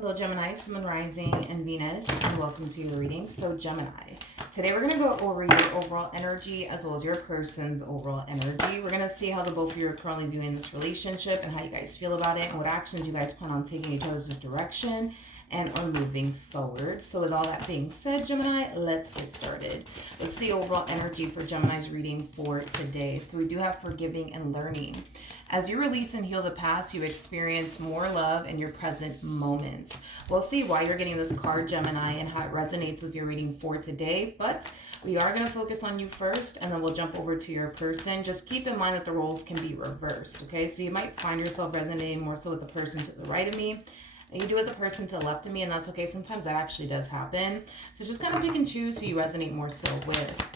Hello Gemini, Sun, Rising, and Venus, and welcome to your reading. So Gemini, today we're going to go over your overall energy as well as your person's overall energy. We're going to see how the both of you are currently viewing this relationship and how you guys feel about it and what actions you guys plan on taking each other's direction and are moving forward. So with all that being said, Gemini, let's get started. Let's see overall energy for Gemini's reading for today. So we do have forgiving and learning. As you release and heal the past, you experience more love in your present moments. We'll see why you're getting this card, Gemini, and how it resonates with your reading for today. But we are going to focus on you first, and then we'll jump over to your person. Just keep in mind that the roles can be reversed, okay? So you might find yourself resonating more so with the person to the right of me, and you do with the person to the left of me, and that's okay. Sometimes that actually does happen. So just kind of pick and choose who you resonate more so with.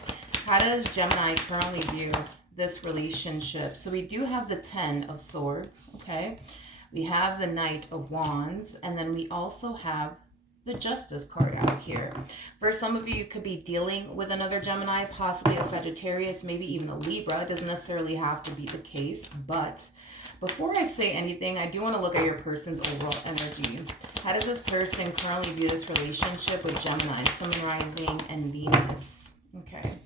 How does Gemini currently view this relationship? So we do have the 10 of Swords, okay? We have the Knight of Wands, and then we also have the Justice card out here. For some of you, you could be dealing with another Gemini, possibly a Sagittarius, maybe even a Libra. It doesn't necessarily have to be the case, but before I say anything, I do want to look at your person's overall energy. How does this person currently view this relationship with Gemini, Sun, Rising, and Venus? Okay.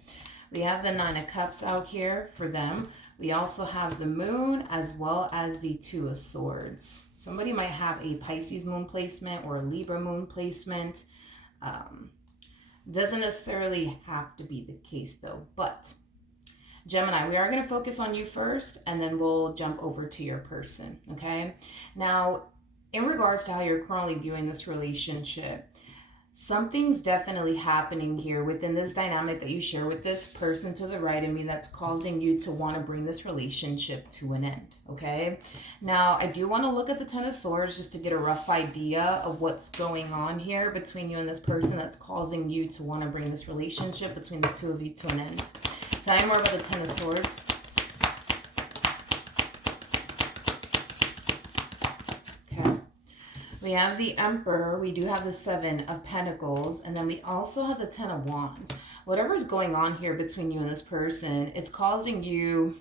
We have the 9 of Cups out here for them. We also have the Moon as well as the 2 of Swords. Somebody might have a Pisces moon placement or a Libra moon placement. Doesn't necessarily have to be the case though, but Gemini, we are going to focus on you first, and then we'll jump over to your person, okay? Now, in regards to how you're currently viewing this relationship, something's definitely happening here within this dynamic that you share with this person to the right of me that's causing you to want to bring this relationship to an end, okay? Now, I do want to look at the 10 of Swords just to get a rough idea of what's going on here between you and this person that's causing you to want to bring this relationship between the two of you to an end. Tell me more about the 10 of Swords. Okay. We have the Emperor. We do have the 7 of Pentacles. And then we also have the 10 of Wands. Whatever's going on here between you and this person, it's causing you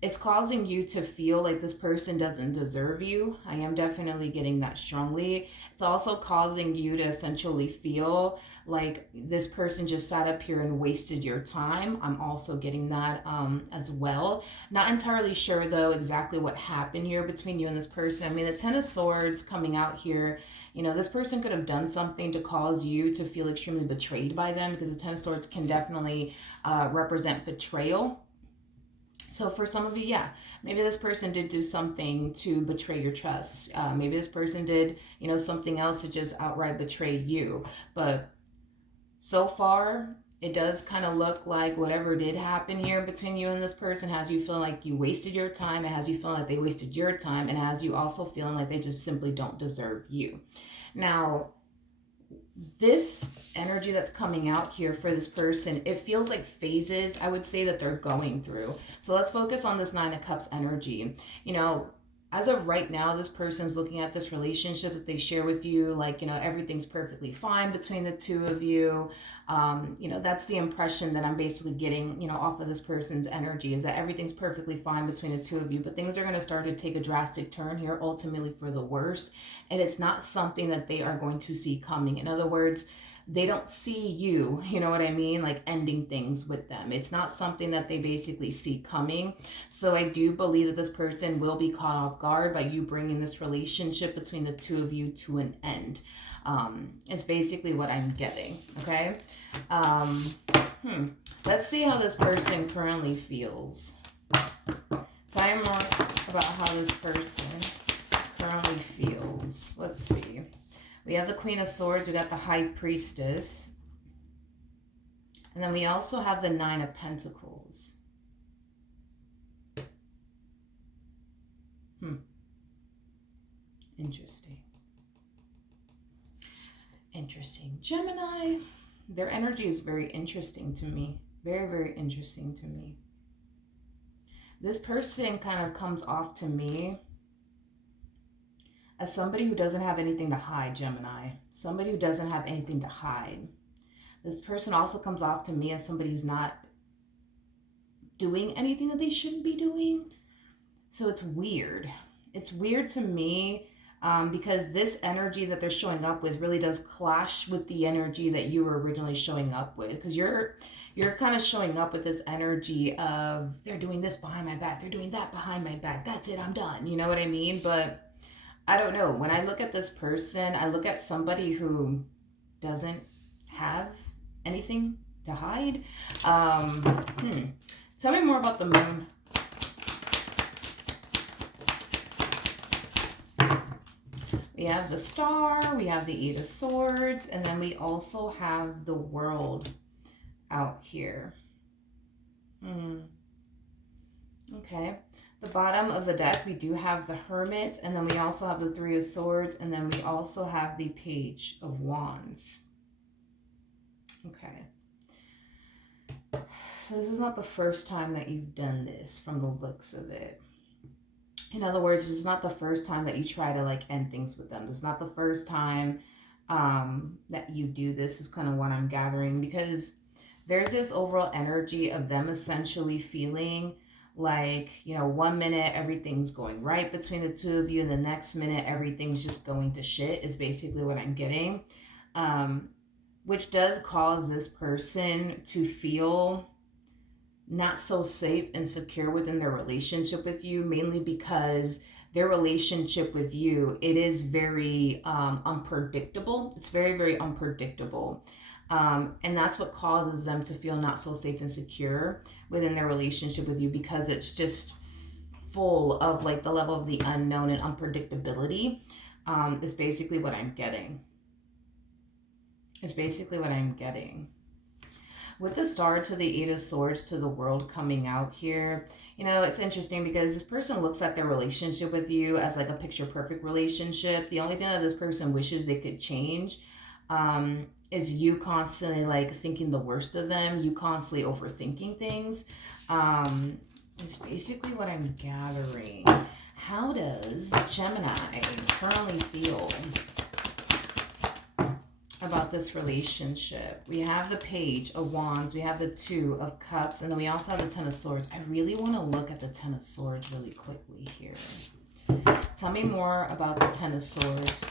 to feel like this person doesn't deserve you. I am definitely getting that strongly. It's also causing you to essentially feel like this person just sat up here and wasted your time. I'm also getting that as well. Not entirely sure though exactly what happened here between you and this person. I mean, the 10 of Swords coming out here, you know, this person could have done something to cause you to feel extremely betrayed by them, because the 10 of Swords can definitely represent betrayal. So for some of you, yeah, maybe this person did do something to betray your trust. Maybe this person did, you know, something else to just outright betray you. But so far, it does kind of look like whatever did happen here between you and this person has you feeling like you wasted your time. It has you feeling like they wasted your time, and has you also feeling like they just simply don't deserve you. Now, this energy that's coming out here for this person, it feels like phases, I would say, that they're going through. So let's focus on this 9 of Cups energy. You know, as of right now, this person's looking at this relationship that they share with you like, you know, everything's perfectly fine between the two of you. You know, that's the impression that I'm basically getting, you know, off of this person's energy, is that everything's perfectly fine between the two of you, but things are going to start to take a drastic turn here, ultimately for the worst. And it's not something that they are going to see coming. In other words, they don't see you, you know what I mean, like ending things with them. It's not something that they basically see coming. So I do believe that this person will be caught off guard by you bringing this relationship between the two of you to an end. It's basically what I'm getting, okay? Let's see how this person currently feels. Tell me more about how this person currently feels. Let's see. We have the Queen of Swords, we got the High Priestess, and then we also have the 9 of Pentacles. Interesting. Interesting. Gemini, their energy is very interesting to me. Very, very interesting to me. This person kind of comes off to me as somebody who doesn't have anything to hide, Gemini. Somebody who doesn't have anything to hide. This person also comes off to me as somebody who's not doing anything that they shouldn't be doing. So it's weird. It's weird to me because this energy that they're showing up with really does clash with the energy that you were originally showing up with. Because you're kind of showing up with this energy of they're doing this behind my back, they're doing that behind my back. That's it, I'm done. You know what I mean? But I don't know. When I look at this person, I look at somebody who doesn't have anything to hide. Tell me more about the moon. We have the star, we have the Eight of Swords, and then we also have the World out here. Okay. The bottom of the deck, we do have the Hermit, and then we also have the Three of Swords, and then we also have the Page of Wands. Okay. So this is not the first time that you've done this from the looks of it. In other words, this is not the first time that you try to like end things with them. This is not the first time that you do this, is kind of what I'm gathering, because there's this overall energy of them essentially feeling like, you know, 1 minute everything's going right between the two of you, and the next minute everything's just going to shit, is basically what I'm getting. Which does cause this person to feel not so safe and secure within their relationship with you, mainly because their relationship with you, it is very unpredictable. It's very, very unpredictable. And that's what causes them to feel not so safe and secure within their relationship with you, because it's just full of like the level of the unknown and unpredictability. Is basically what I'm getting. It's basically what I'm getting. With the Star to the Eight of Swords to the World coming out here, you know, it's interesting because this person looks at their relationship with you as like a picture perfect relationship. The only thing that this person wishes they could change is you constantly like thinking the worst of them, you constantly overthinking things. It's basically what I'm gathering. How does Gemini currently feel about this relationship? We have the Page of Wands, we have the Two of Cups, and then we also have the Ten of Swords. I really want to look at the Ten of Swords really quickly here. Tell me more about the Ten of Swords.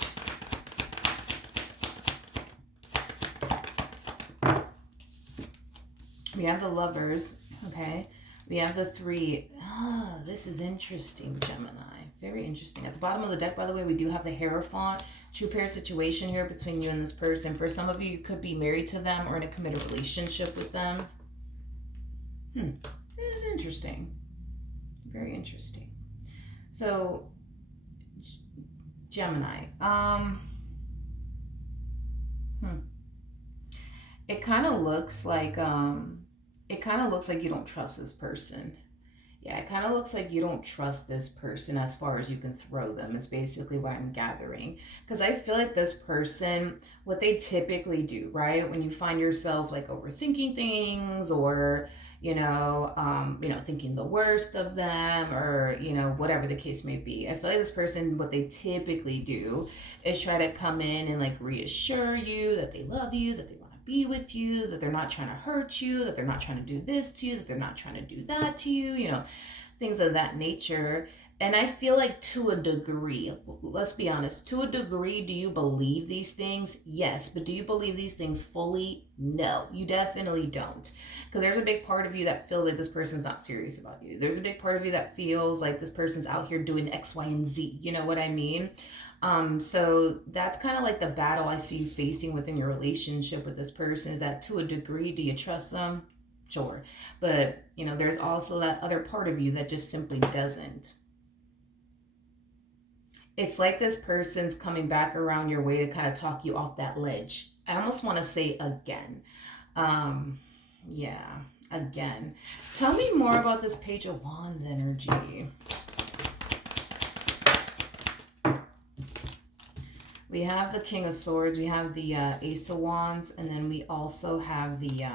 We have the Lovers, okay? We have the Three. This is interesting, Gemini. Very interesting. At the bottom of the deck, by the way, we do have the Hierophant. True pair situation here between you and this person. For some of you, you could be married to them or in a committed relationship with them. This is interesting. Very interesting. So, Gemini. It kind of looks like you don't trust this person. Yeah, it kind of looks like you don't trust this person as far as you can throw them, is basically what I'm gathering. Because I feel like this person, what they typically do, right? When you find yourself like overthinking things, or, thinking the worst of them, or, whatever the case may be. I feel like this person, what they typically do is try to come in and like reassure you that they love you, that they want to be with you, that they're not trying to hurt you, that they're not trying to do this to you, that they're not trying to do that to you, things of that nature. And I feel like to a degree, let's be honest, to a degree, do you believe these things? Yes. But do you believe these things fully? No, you definitely don't. Because there's a big part of you that feels like this person's not serious about you. There's a big part of you that feels like this person's out here doing X, Y, and Z. You know what I mean? So that's kind of like the battle I see you facing within your relationship with this person, is that to a degree, do you trust them? Sure. But, there's also that other part of you that just simply doesn't. It's like this person's coming back around your way to kind of talk you off that ledge. I almost want to say again. Yeah, again. Tell me more about this Page of Wands energy. We have the King of Swords, we have the Ace of Wands, and then we also have the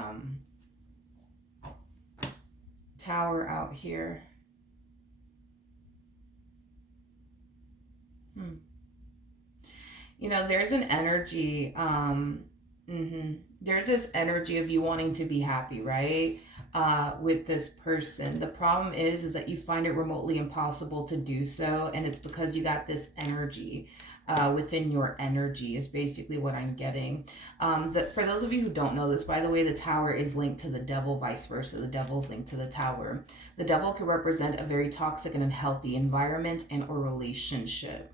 Tower out here. There's an energy, there's this energy of you wanting to be happy, right? With this person. The problem is that you find it remotely impossible to do so, and it's because you got this energy. within your energy is basically what I'm getting. For those of you who don't know this, by the way, the tower is linked to the devil, vice versa. The devil's linked to the tower. The devil can represent a very toxic and unhealthy environment and or relationship.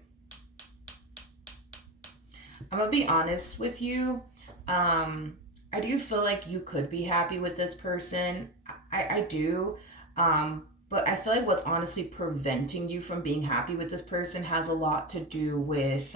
I'm gonna be honest with you. I do feel like you could be happy with this person. I do. But I feel like what's honestly preventing you from being happy with this person has a lot to do with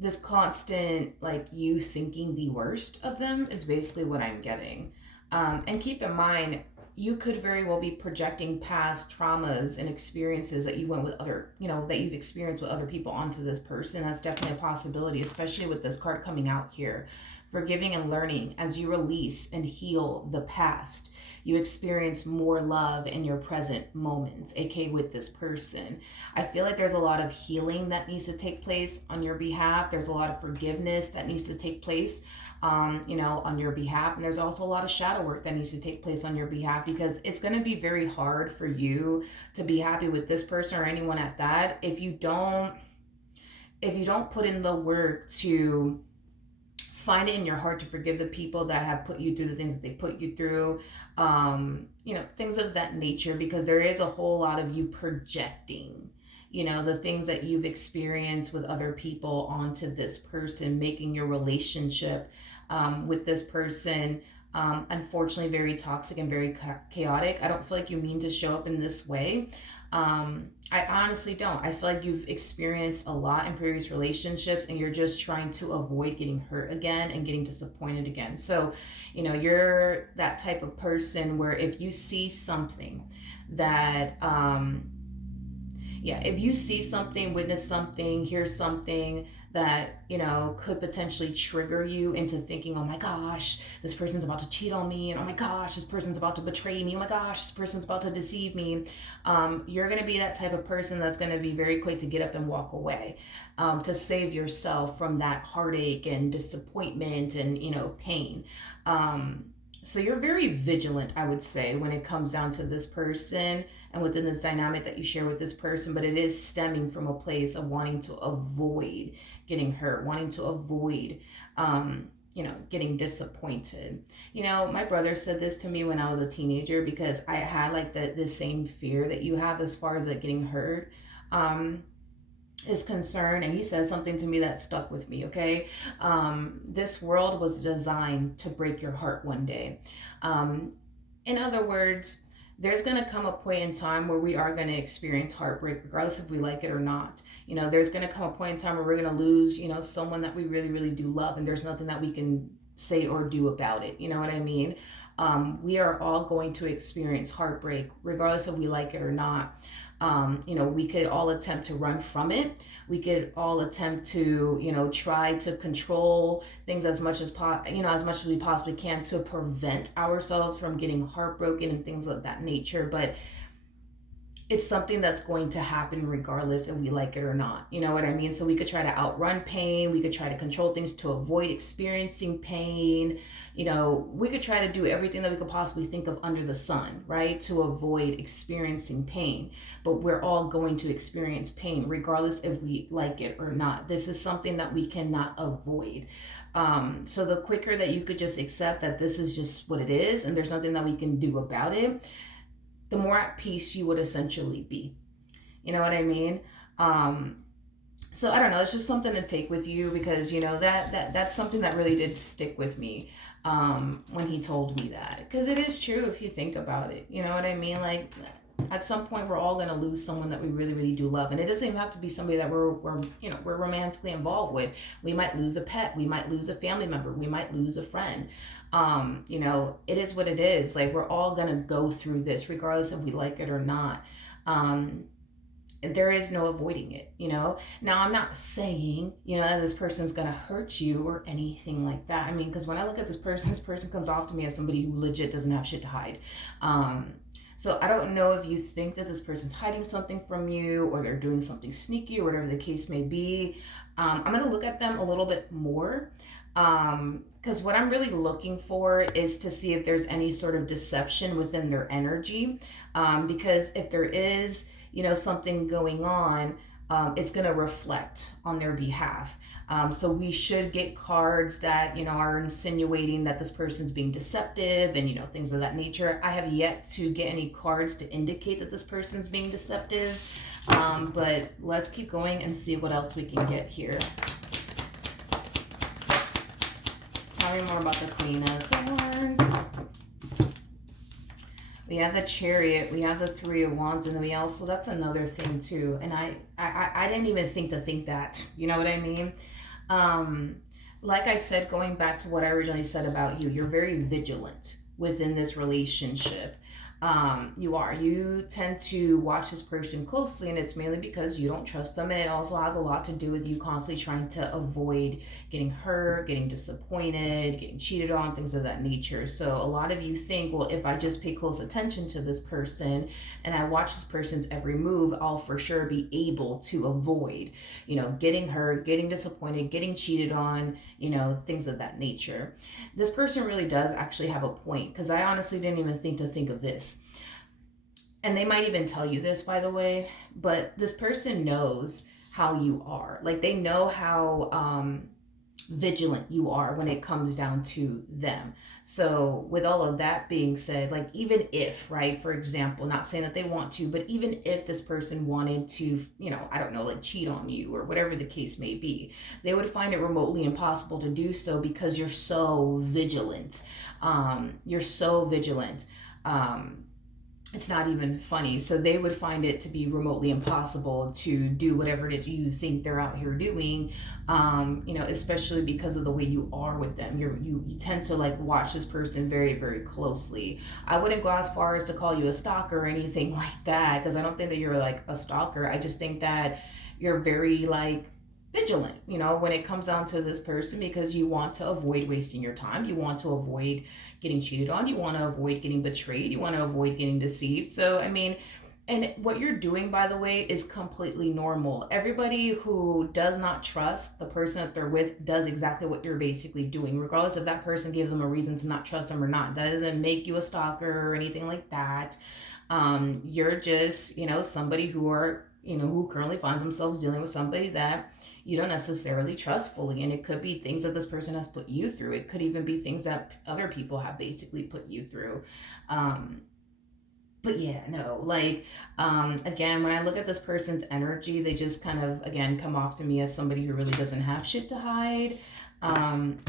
this constant, like, you thinking the worst of them is basically what I'm getting. And keep in mind, you could very well be projecting past traumas and experiences that you went with other, that you've experienced with other people onto this person. That's definitely a possibility, especially with this card coming out here. Forgiving and learning, as you release and heal the past, you experience more love in your present moments, aka with this person. I feel like there's a lot of healing that needs to take place on your behalf. There's a lot of forgiveness that needs to take place on your behalf. And there's also a lot of shadow work that needs to take place on your behalf, because it's going to be very hard for you to be happy with this person or anyone at that if you don't put in the work to find it in your heart to forgive the people that have put you through the things that they put you through, things of that nature, because there is a whole lot of you projecting the things that you've experienced with other people onto this person, making your relationship with this person unfortunately very toxic and very chaotic. I don't feel like you mean to show up in this way. I honestly don't. I feel like you've experienced a lot in previous relationships and you're just trying to avoid getting hurt again and getting disappointed again. So, you're that type of person where if you see something that, if you see something, witness something, hear something that, could potentially trigger you into thinking, oh my gosh, this person's about to cheat on me, and oh my gosh, this person's about to betray me, oh my gosh, this person's about to deceive me, you're going to be that type of person that's going to be very quick to get up and walk away, to save yourself from that heartache and disappointment and, pain. So you're very vigilant, I would say, when it comes down to this person and within this dynamic that you share with this person, but it is stemming from a place of wanting to avoid getting hurt, wanting to avoid, getting disappointed. My brother said this to me when I was a teenager, because I had like the same fear that you have as far as like getting hurt. Is concerned, and he says something to me that stuck with me. Okay, this world was designed to break your heart one day. In other words, there's going to come a point in time where we are going to experience heartbreak, regardless if we like it or not. There's going to come a point in time where we're going to lose, someone that we really, really do love, and there's nothing that we can say or do about it. You know what I mean? We are all going to experience heartbreak, regardless if we like it or not. We could all attempt to run from it. We could all attempt to, try to control things as much as as much as we possibly can to prevent ourselves from getting heartbroken and things of that nature. But it's something that's going to happen regardless if we like it or not. You know what I mean? So we could try to outrun pain. We could try to control things to avoid experiencing pain. We could try to do everything that we could possibly think of under the sun, right? To avoid experiencing pain. But we're all going to experience pain regardless if we like it or not. This is something that we cannot avoid. So the quicker that you could just accept that this is just what it is and there's nothing that we can do about it, the more at peace you would essentially be. You know what I mean? So I don't know, it's just something to take with you, because that's something that really did stick with me when he told me that, because it is true if you think about it. You know what I mean? Like, at some point we're all going to lose someone that we really, really do love, and it doesn't even have to be somebody that we're romantically involved with. We might lose a pet, we might lose a family member, we might lose a friend. It is what it is. Like, we're all gonna go through this regardless if we like it or not. There is no avoiding it. Now, I'm not saying that this person's gonna hurt you or anything like that. I mean, because when I look at this person comes off to me as somebody who legit doesn't have shit to hide. So I don't know if you think that this person's hiding something from you, or they're doing something sneaky, or whatever the case may be. I'm going to look at them a little bit more, because what I'm really looking for is to see if there's any sort of deception within their energy. Because if there is, something going on, it's going to reflect on their behalf. So we should get cards that, are insinuating that this person's being deceptive and, things of that nature. I have yet to get any cards to indicate that this person's being deceptive. But let's keep going and see what else we can get here. Tell me more about the Queen of Swords. We have the Chariot, we have the Three of Wands, and then we also, that's another thing too. And I didn't even think that, you know what I mean? Like I said, going back to what I originally said about you, you're very vigilant within this relationship. You tend to watch this person closely, and it's mainly because you don't trust them, and it also has a lot to do with you constantly trying to avoid getting hurt, getting disappointed, getting cheated on, things of that nature. So a lot of you think, well, if I just pay close attention to this person and I watch this person's every move, I'll for sure be able to avoid, getting hurt, getting disappointed, getting cheated on, things of that nature. This person really does actually have a point, because I honestly didn't even think of this. And they might even tell you this, by the way, but this person knows how you are. Like, they know how vigilant you are when it comes down to them. So with all of that being said, like, even if, right, for example, not saying that they want to, but even if this person wanted to, I don't know, like cheat on you or whatever the case may be, they would find it remotely impossible to do so because you're so vigilant. You're so vigilant. It's not even funny. So they would find it to be remotely impossible to do whatever it is you think they're out here doing, especially because of the way you are with them. You tend to like watch this person very, very closely. I wouldn't go as far as to call you a stalker or anything like that, because I don't think that you're like a stalker. I just think that you're very like vigilant, when it comes down to this person, because you want to avoid wasting your time. You want to avoid getting cheated on. You want to avoid getting betrayed. You want to avoid getting deceived. So, I mean, and what you're doing, by the way, is completely normal. Everybody who does not trust the person that they're with does exactly what you're basically doing, regardless if that person gave them a reason to not trust them or not. That doesn't make you a stalker or anything like that. You're just, somebody who currently finds themselves dealing with somebody that you don't necessarily trust fully. And it could be things that this person has put you through. It could even be things that other people have basically put you through. But yeah, no, like, again, when I look at this person's energy, they just kind of, again, come off to me as somebody who really doesn't have shit to hide.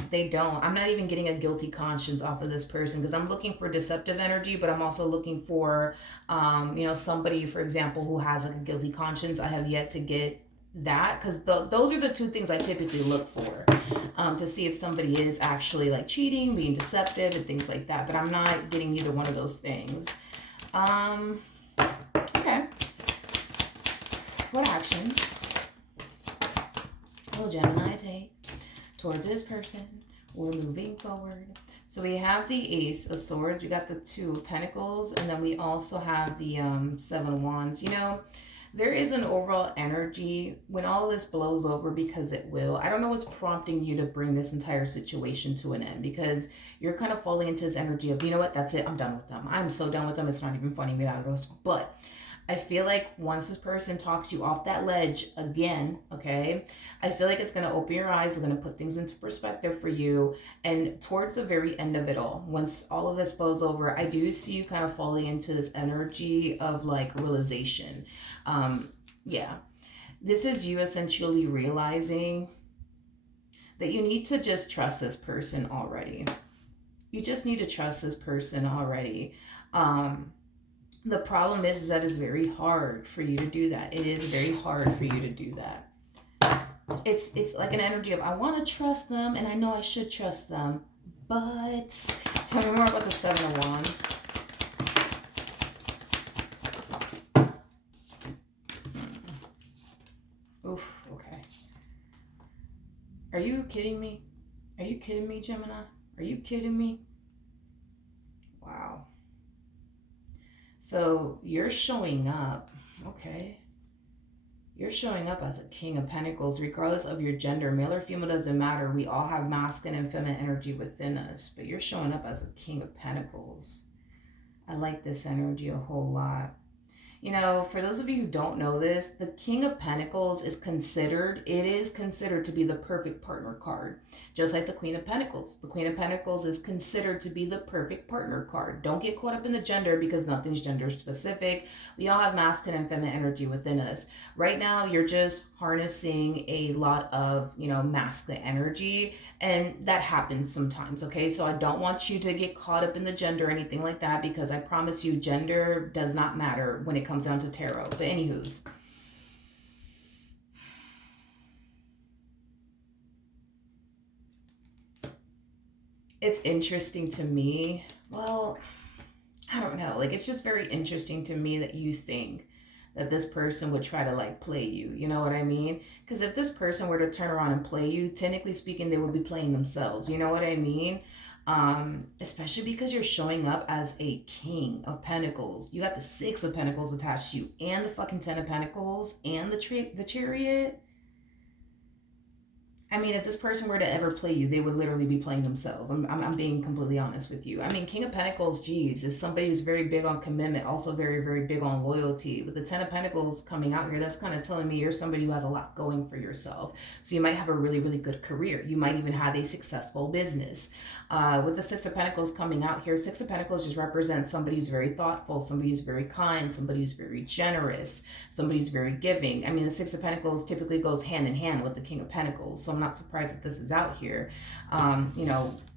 They don't. I'm not even getting a guilty conscience off of this person, because I'm looking for deceptive energy, but I'm also looking for, somebody, for example, who has like a guilty conscience. I have yet to get that, because those are the two things I typically look for, to see if somebody is actually like cheating, being deceptive, and things like that. But I'm not getting either one of those things. Okay. What actions will Gemini take towards this person? We're moving forward. So we have the Ace of Swords, we got the Two of Pentacles, and then we also have the Seven of Wands. There is an overall energy when all of this blows over, because it will. I don't know what's prompting you to bring this entire situation to an end, because you're kind of falling into this energy of, you know what, that's it, I'm done with them. I'm so done with them, it's not even funny, milagros. But I feel like once this person talks you off that ledge again, okay, I feel like it's going to open your eyes, it's going to put things into perspective for you. And towards the very end of it all, once all of this blows over, I do see you kind of falling into this energy of like realization. Yeah, this is you essentially realizing that you need to just trust this person already. You just need to trust this person already. The problem is that it's very hard for you to do that. It is very hard for you to do that. It's like an energy of, I want to trust them and I know I should trust them, but tell me more about the Seven of Wands. Oof, okay. Are you kidding me? Are you kidding me, Gemini? Are you kidding me? Wow. So you're showing up, okay? You're showing up as a King of Pentacles, regardless of your gender. Male or female doesn't matter. We all have masculine and feminine energy within us, but you're showing up as a King of Pentacles. I like this energy a whole lot. For those of you who don't know this, the King of Pentacles is considered to be the perfect partner card. Just like the Queen of Pentacles. The Queen of Pentacles is considered to be the perfect partner card. Don't get caught up in the gender because nothing's gender specific. We all have masculine and feminine energy within us. Right now, you're just harnessing a lot of, masculine energy, and that happens sometimes, okay? So I don't want you to get caught up in the gender or anything like that, because I promise you gender does not matter when it comes down to tarot. But anywho's, it's interesting to me. Well, I don't know. Like, it's just very interesting to me that you think that this person would try to like play you. You know what I mean? Because if this person were to turn around and play you, technically speaking, they would be playing themselves. You know what I mean? Especially because you're showing up as a King of Pentacles. You got the Six of Pentacles attached to you, and the fucking Ten of Pentacles, and the Chariot. I mean, if this person were to ever play you, they would literally be playing themselves. I'm being completely honest with you. I mean, King of Pentacles, geez, is somebody who's very big on commitment, also very, very big on loyalty. With the Ten of Pentacles coming out here, that's kind of telling me you're somebody who has a lot going for yourself. So you might have a really, really good career. You might even have a successful business. With the Six of Pentacles coming out here, Six of Pentacles just represents somebody who's very thoughtful, somebody who's very kind, somebody who's very generous, somebody who's very giving. I mean, the Six of Pentacles typically goes hand in hand with the King of Pentacles, so I'm not surprised that this is out here.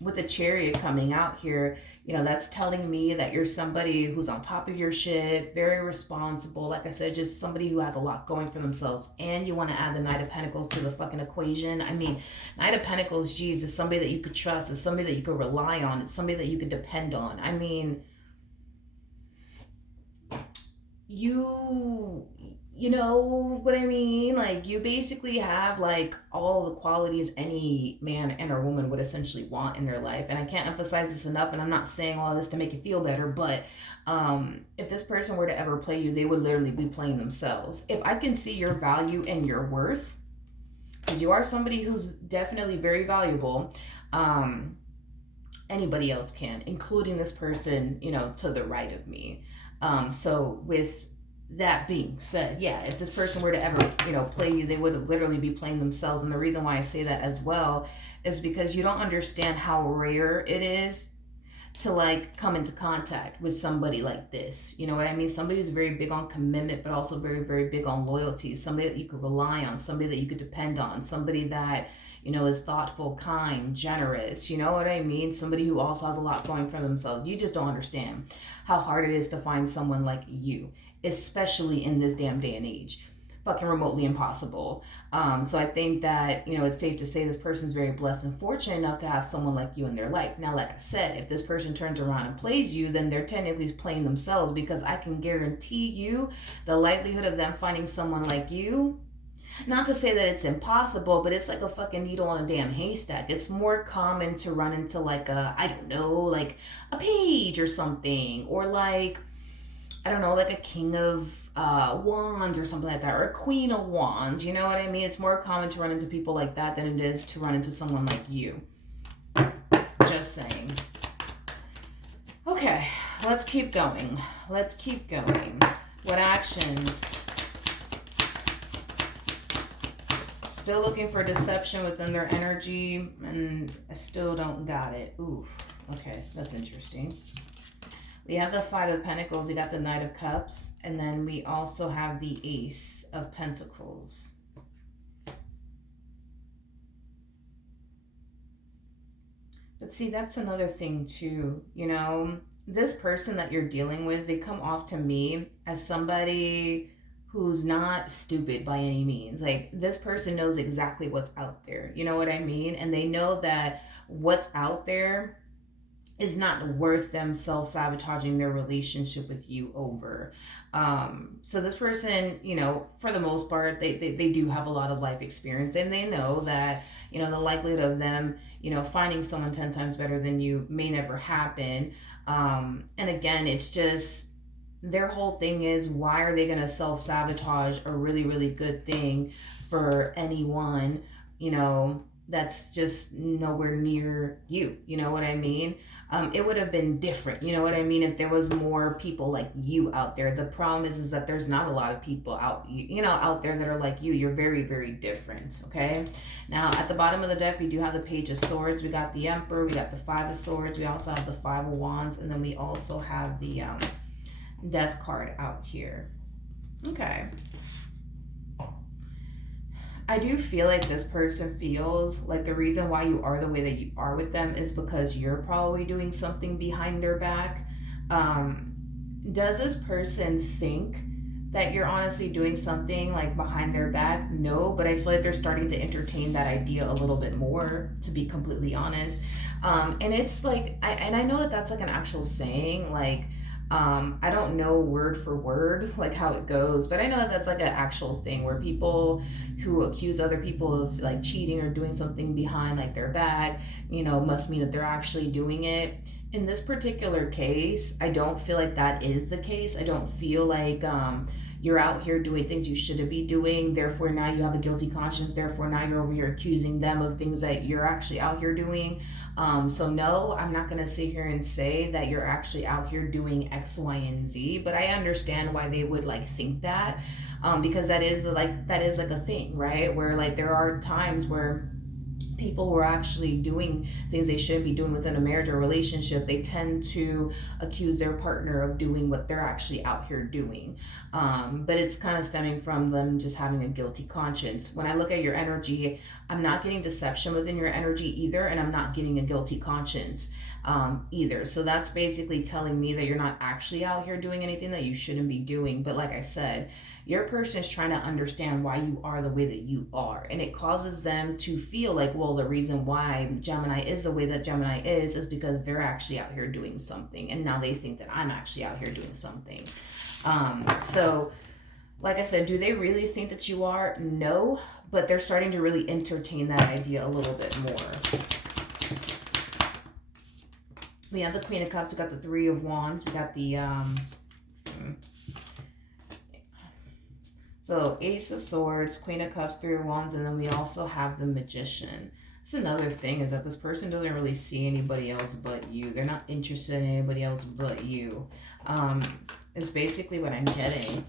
With the Chariot coming out here, that's telling me that you're somebody who's on top of your shit, very responsible. Like I said, just somebody who has a lot going for themselves. And you want to add the Knight of Pentacles to the fucking equation. I mean, Knight of Pentacles, geez, is somebody that you could trust, is somebody that you could rely on, it's somebody that you could depend on. I mean, you know what I mean? Like, you basically have like all the qualities any man and or woman would essentially want in their life. And I can't emphasize this enough, and I'm not saying all this to make you feel better, but if this person were to ever play you, they would literally be playing themselves. If I can see your value and your worth, because you are somebody who's definitely very valuable, anybody else can, including this person, to the right of me. So with that being said, yeah, if this person were to ever, play you, they would literally be playing themselves. And the reason why I say that as well is because you don't understand how rare it is to like come into contact with somebody like this. You know what I mean? Somebody who's very big on commitment, but also very, very big on loyalty. Somebody that you could rely on, somebody that you could depend on, somebody that, is thoughtful, kind, generous. You know what I mean? Somebody who also has a lot going for themselves. You just don't understand how hard it is to find someone like you, especially in this damn day and age. Fucking remotely impossible. So I think that, it's safe to say this person's very blessed and fortunate enough to have someone like you in their life. Now, like I said, if this person turns around and plays you, then they're technically playing themselves, because I can guarantee you the likelihood of them finding someone like you, not to say that it's impossible, but it's like a fucking needle in a damn haystack. It's more common to run into like I don't know, like a page or something, or like, I don't know, like a king of wands or something like that, or a queen of wands. You know what I mean? It's more common to run into people like that than it is to run into someone like you. Just saying. Okay, let's keep going. What actions? Still looking for deception within their energy, and I still don't got it. Ooh, okay, that's interesting. We have the Five of Pentacles, we got the Knight of Cups, and then we also have the Ace of Pentacles. But see, that's another thing too, this person that you're dealing with, they come off to me as somebody who's not stupid by any means. Like, this person knows exactly what's out there. You know what I mean? And they know that what's out there is not worth them self-sabotaging their relationship with you over. So this person, for the most part, they do have a lot of life experience, and they know that, the likelihood of them, finding someone 10 times better than you may never happen. And again, it's just, their whole thing is, why are they going to self-sabotage a really, really good thing for anyone, that's just nowhere near you. You know what I mean? It would have been different. You know what I mean? If there was more people like you out there. The problem is that there's not a lot of people out, out there that are like you. You're very, very different. Okay. Now at the bottom of the deck, we do have the Page of Swords. We got the Emperor. We got the Five of Swords. We also have the Five of Wands, and then we also have the Death card out here. Okay. I do feel like this person feels like the reason why you are the way that you are with them is because you're probably doing something behind their back. Does this person think that you're honestly doing something like behind their back? No, but I feel like they're starting to entertain that idea a little bit more, to be completely honest. And it's like, I know that that's like an actual saying, like, I don't know word for word like how it goes, but I know that that's like an actual thing where people who accuse other people of like cheating or doing something behind like their back, must mean that they're actually doing it. In this particular case, I don't feel like that is the case. I don't feel like you're out here doing things you shouldn't be doing. Therefore, now you have a guilty conscience. Therefore, now you're over here accusing them of things that you're actually out here doing. So no, I'm not gonna sit here and say that you're actually out here doing X, Y, and Z. But I understand why they would like think that, because that is like a thing, right? Where like there are times where people who are actually doing things they should be doing within a marriage or relationship, they tend to accuse their partner of doing what they're actually out here doing. But it's kind of stemming from them just having a guilty conscience. When I look at your energy, I'm not getting deception within your energy either, and I'm not getting a guilty conscience either. So that's basically telling me that you're not actually out here doing anything that you shouldn't be doing. But like I said, your person is trying to understand why you are the way that you are. And it causes them to feel like, well, the reason why Gemini is the way that Gemini is because they're actually out here doing something. And now they think that I'm actually out here doing something. So, like I said, do they really think that you are? No, but they're starting to really entertain that idea a little bit more. We have the Queen of Cups. We got the Three of Wands. We got the so Ace of Swords, Queen of Cups, Three of Wands, and then we also have the Magician. That's another thing, is that this person doesn't really see anybody else but you. They're not interested in anybody else but you. Is basically what I'm getting.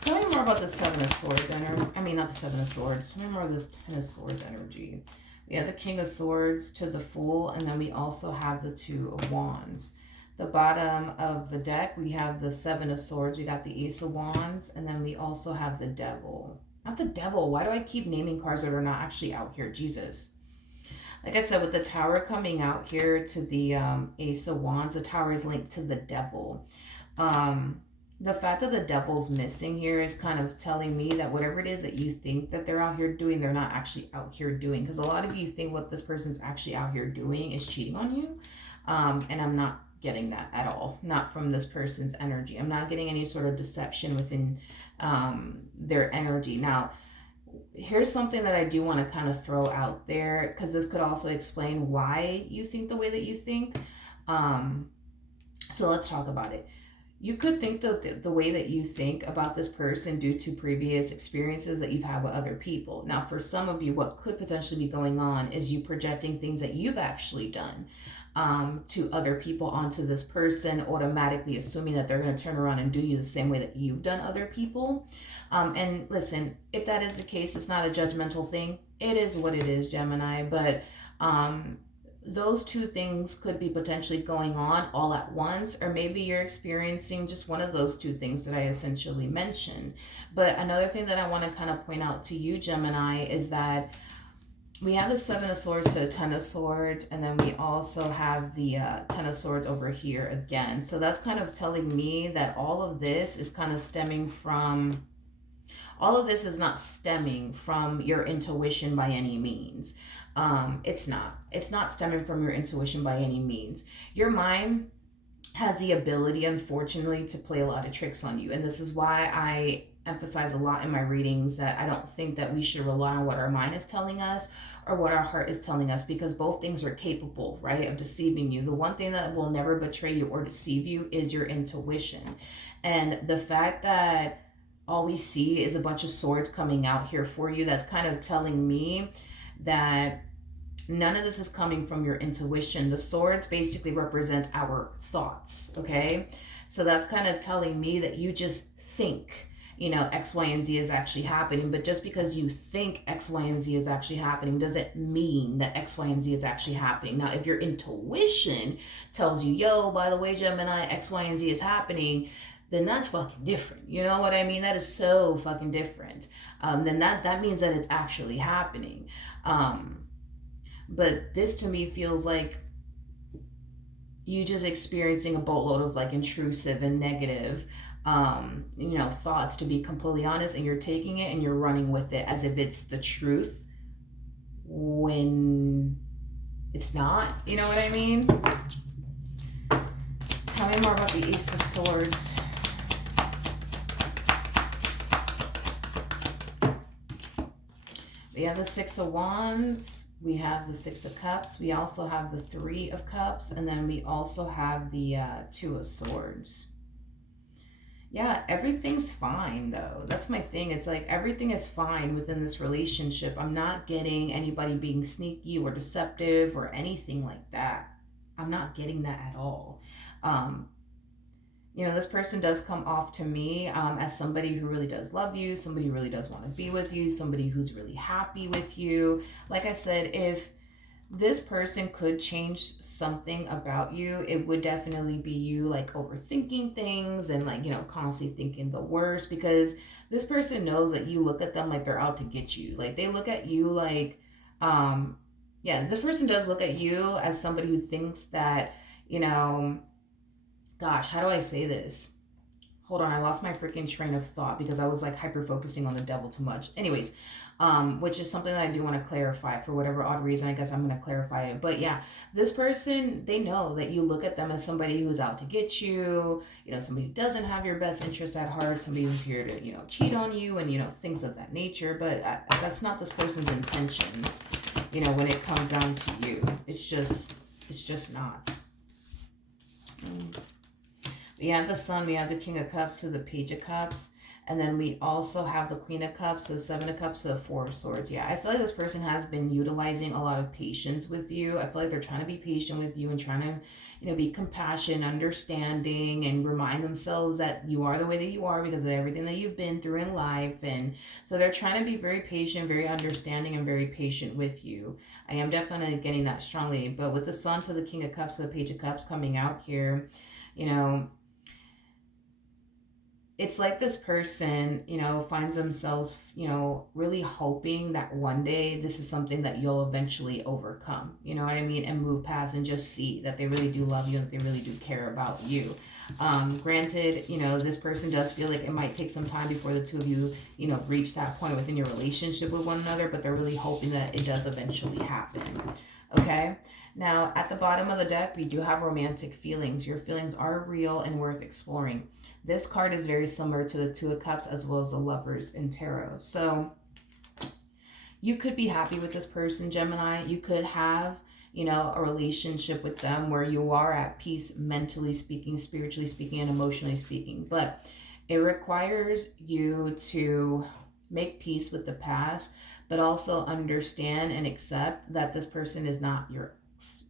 Tell me more about the Seven of Swords energy. I mean, not the Seven of Swords. Tell me more of this Ten of Swords energy. We have the King of Swords to the Fool, and then we also have the Two of Wands. The bottom of the deck, we have the Seven of Swords. We got the Ace of Wands, and then we also have the Devil. Not the Devil. Why do I keep naming cards that are not actually out here? Jesus. Like I said, with the Tower coming out here to the Ace of Wands, the Tower is linked to the Devil. The fact that the Devil's missing here is kind of telling me that whatever it is that you think that they're out here doing, they're not actually out here doing. Because a lot of you think what this person's actually out here doing is cheating on you. And I'm not getting that at all. Not from this person's energy. I'm not getting any sort of deception within their energy. Now, here's something that I do want to kind of throw out there, because this could also explain why you think the way that you think. So let's talk about it. You could think the way that you think about this person due to previous experiences that you've had with other people. Now, for some of you, what could potentially be going on is you projecting things that you've actually done to other people onto this person, automatically assuming that they're going to turn around and do you the same way that you've done other people. And listen, if that is the case, it's not a judgmental thing. It is what it is, Gemini. But those two things could be potentially going on all at once, or maybe you're experiencing just one of those two things that I essentially mentioned. But another thing that I want to kind of point out to you, Gemini, is that we have the Seven of Swords to the Ten of Swords, and then we also have the Ten of Swords over here again. So that's kind of telling me that all of this is kind of stemming from, all of this is not stemming from your intuition by any means. It's not stemming from your intuition by any means. Your mind has the ability, unfortunately, to play a lot of tricks on you. And this is why I emphasize a lot in my readings that I don't think that we should rely on what our mind is telling us or what our heart is telling us, because both things are capable, right, of deceiving you. The one thing that will never betray you or deceive you is your intuition. And the fact that all we see is a bunch of swords coming out here for you. That's kind of telling me that none of this is coming from your intuition. The swords basically represent our thoughts, okay? So that's kind of telling me that you just think, X, Y, and Z is actually happening. But just because you think X, Y, and Z is actually happening doesn't mean that X, Y, and Z is actually happening. Now, if your intuition tells you, yo, by the way, Gemini, X, Y, and Z is happening, then that's fucking different. You know what I mean? That is so fucking different. Then that means that it's actually happening. But this to me feels like you just experiencing a boatload of like intrusive and negative thoughts, to be completely honest, and you're taking it and you're running with it as if it's the truth when it's not. You know what I mean? Tell me more about the Ace of Swords. We have the Six of Wands. We have the Six of Cups. We also have the Three of Cups. And then we also have the Two of Swords. Yeah, everything's fine, though. That's my thing. It's like everything is fine within this relationship. I'm not getting anybody being sneaky or deceptive or anything like that. I'm not getting that at all. This person does come off to me as somebody who really does love you, somebody who really does want to be with you, somebody who's really happy with you. Like I said, if this person could change something about you, it would definitely be you like overthinking things and like, constantly thinking the worst, because this person knows that you look at them like they're out to get you. Like they look at you like, this person does look at you as somebody who thinks that, gosh, how do I say this? Hold on, I lost my freaking train of thought because I was like hyper focusing on the devil too much. Anyways, which is something that I do want to clarify for whatever odd reason. I guess I'm going to clarify it. But yeah, this person, they know that you look at them as somebody who's out to get you, somebody who doesn't have your best interest at heart, somebody who's here to, cheat on you and, things of that nature. But that's not this person's intentions, when it comes down to you. It's just not. We have the Sun, we have the King of Cups, so the Page of Cups, and then we also have the Queen of Cups, the Seven of Cups, the Four of Swords. Yeah, I feel like this person has been utilizing a lot of patience with you. I feel like they're trying to be patient with you and trying to, be compassionate, understanding, and remind themselves that you are the way that you are because of everything that you've been through in life. And so they're trying to be very patient, very understanding, and very patient with you. I am definitely getting that strongly. But with the Sun to the King of Cups to the Page of Cups coming out here, it's like this person, finds themselves, really hoping that one day this is something that you'll eventually overcome, you know what I mean? And move past and just see that they really do love you and that they really do care about you. Granted, this person does feel like it might take some time before the two of you, reach that point within your relationship with one another, but they're really hoping that it does eventually happen. Okay? Now, at the bottom of the deck, we do have romantic feelings. Your feelings are real and worth exploring. This card is very similar to the Two of Cups as well as the Lovers in Tarot. So you could be happy with this person, Gemini. You could have, a relationship with them where you are at peace mentally speaking, spiritually speaking, and emotionally speaking. But it requires you to make peace with the past, but also understand and accept that this person is not your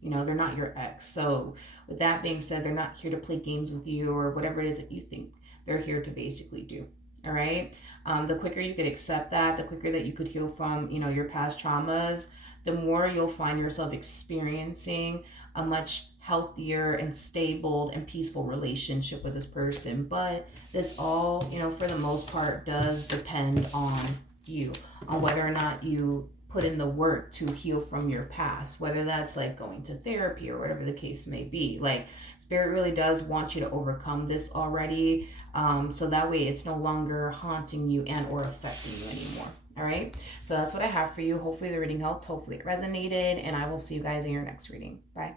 they're not your ex. So with that being said, they're not here to play games with you or whatever it is that you think they're here to basically do. All right. The quicker you could accept that, the quicker that you could heal from, your past traumas, the more you'll find yourself experiencing a much healthier and stable and peaceful relationship with this person. But this all, for the most part does depend on you, on whether or not you put in the work to heal from your past, whether that's like going to therapy or whatever the case may be. Like Spirit really does want you to overcome this already, so that way it's no longer haunting you and or affecting you anymore. All right, so that's what I have for you. Hopefully the reading helped, hopefully it resonated, and I will see you guys in your next reading. Bye.